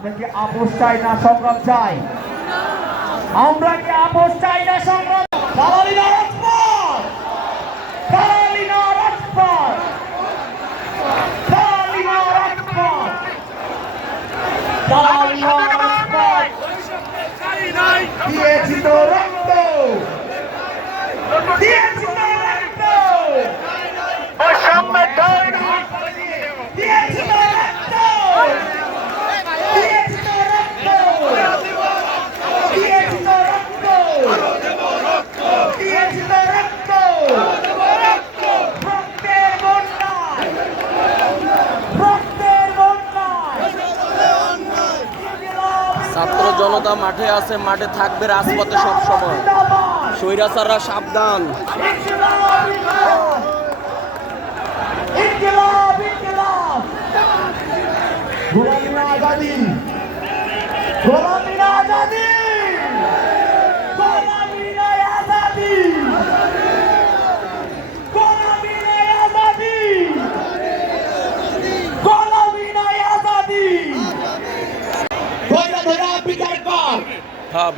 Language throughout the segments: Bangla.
আমরা কি আপোষ চাই না, সংগ্রাম চাই। আমরা কি আপোষ চাই না, সংগ্রাম? দিয়েছি তো রক্ত দিয়েছি তো রক্ত দিয়েছি তো রক্ত দিয়েছি তো রক্ত দিয়েছি তো রক্ত রক্তের বন্যায় রক্তের বন্যায় ছাত্র জনতা মাঠে আছে মাঠে থাকবে রাজপথে সব সময়। স্বৈরাচাররা সাবধান গোলামি না আজাদি গোলামি না আজাদি গোলামি না আজাদি ধৈর্য ধরে বিচার কর হ্যাঁ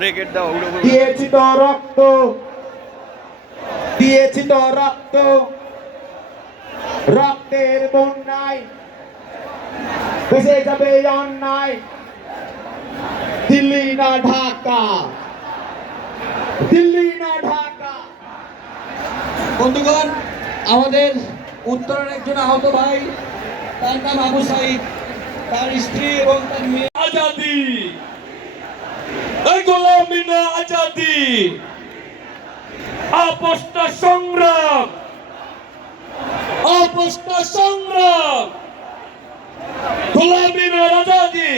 তো রক্ত। দিয়েছি তো রক্ত। রক্তের বন্যায় ভেসে যাবে অন্যায়। দিল্লি না ঢাকা। দিল্লি না ঢাকা। বন্ধুগণ, আমাদের উত্তরের একজন আহত ভাই, তার নাম আবু সাইদ। তার স্ত্রী এবং তার মেয়ে। এই গোলামি না আজাদি আপোষটা সংগ্রাম আপোষটা সংগ্রাম গোলামি না আজাদি